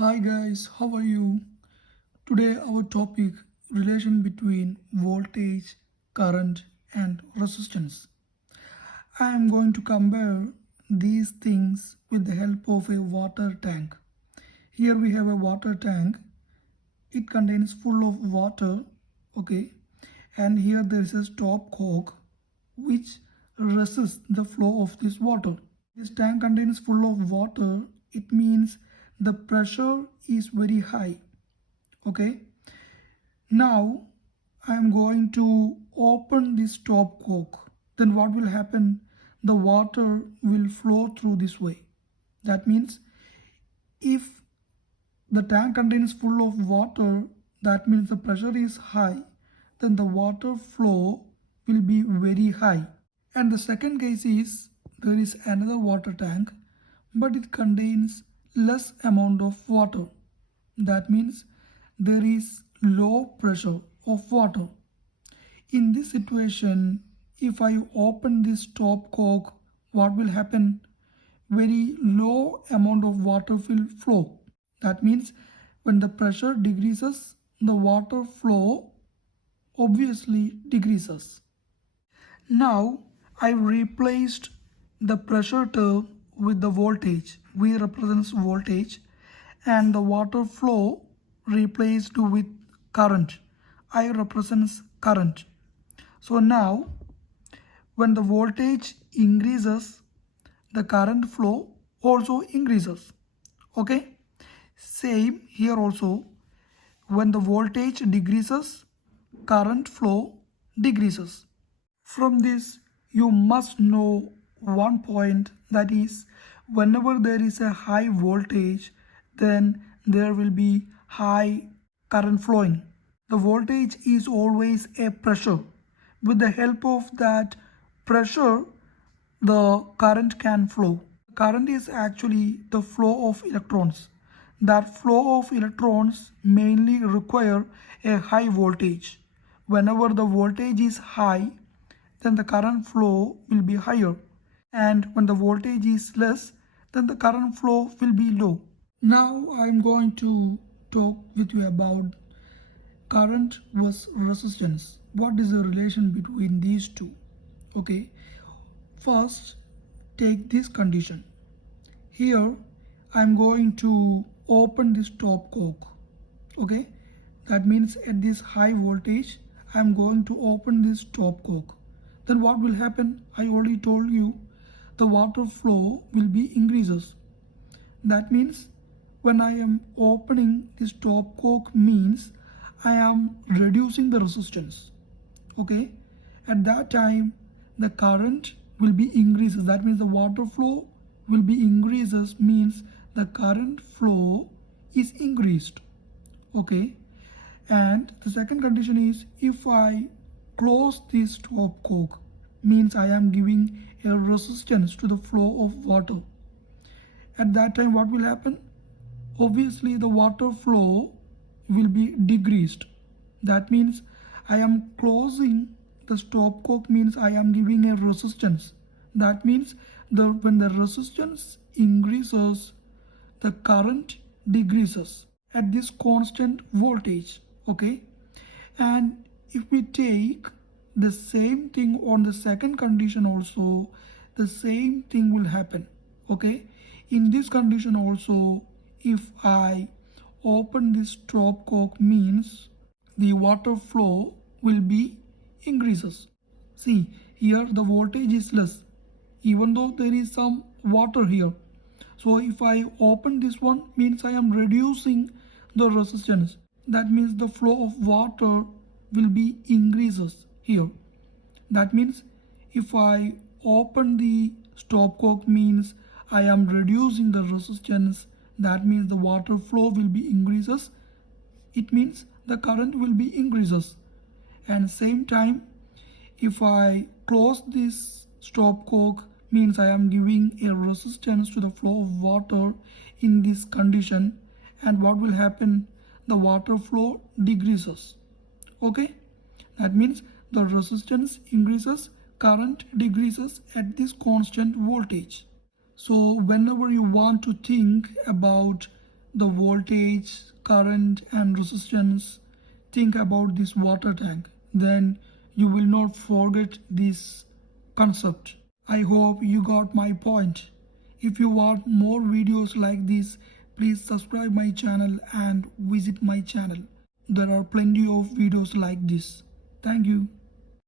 Hi guys, how are you? Today our topic relation between voltage, current and resistance. I am going to compare these things with the help of a water tank. Here we have a water tank. It contains full of water, okay? And here there is a stopcock which resists the flow of this water. This tank contains full of water. It means the pressure is very high, okay. Now I am going to open this stopcock. Then what will happen? The water will flow through this way. That means if the tank contains full of water, that means the pressure is high, then the water flow will be very high. And the second case is there is another water tank, but it contains less amount of water. That means there is low pressure of water. In this situation, if I open this stopcock, what will happen? Very low amount of water will flow. That means when the pressure decreases, the water flow obviously decreases. Now I replaced the pressure term with the voltage. V represents voltage and the water flow replaced with current. I represents current. So now when the voltage increases, the current flow also increases. Okay. Same here also. When the voltage decreases, current flow decreases. From this, you must know one point, that is, whenever there is a high voltage, then there will be high current flowing. The voltage is always a pressure. With the help of that pressure, the current can flow. Current is actually the flow of electrons. That flow of electrons mainly require a high voltage. Whenever the voltage is high, then the current flow will be higher. And when the voltage is less, then the current flow will be low. Now I am going to talk with you about current versus resistance. What is the relation between these two? Okay, first take this condition. Here I am going to open this stopcock. Okay, that means at this high voltage I am going to open this stopcock. Then what will happen? I already told you the water flow will be increases. That means when I am opening this stopcock means I am reducing the resistance. Okay, at that time the current will be increases. That means the water flow will be increases, means the current flow is increased. Okay, and the second condition is if I close this stopcock, means I am giving a resistance to the flow of water. At that time what will happen? Obviously the water flow will be decreased. That means I am closing the stopcock, means I am giving a resistance. That means when the resistance increases, the current decreases at this constant voltage. Okay, and if we take the same thing on the second condition also, the same thing will happen. Okay, in this condition also, if I open this stopcock, means the water flow will be increases. See, here the voltage is less, even though there is some water here. So if I open this one, means I am reducing the resistance. That means the flow of water will be increases here. That means if I open the stopcock, means I am reducing the resistance. That means the water flow will be increases. It means the current will be increases. And same time, if I close this stopcock, means I am giving a resistance to the flow of water in this condition. And what will happen? The water flow decreases. Okay, that means the resistance increases, current decreases at this constant voltage. So whenever you want to think about the voltage, current and resistance, think about this water tank. Then you will not forget this concept. I hope you got my point. If you want more videos like this, please subscribe my channel and visit my channel. There are plenty of videos like this. Thank you.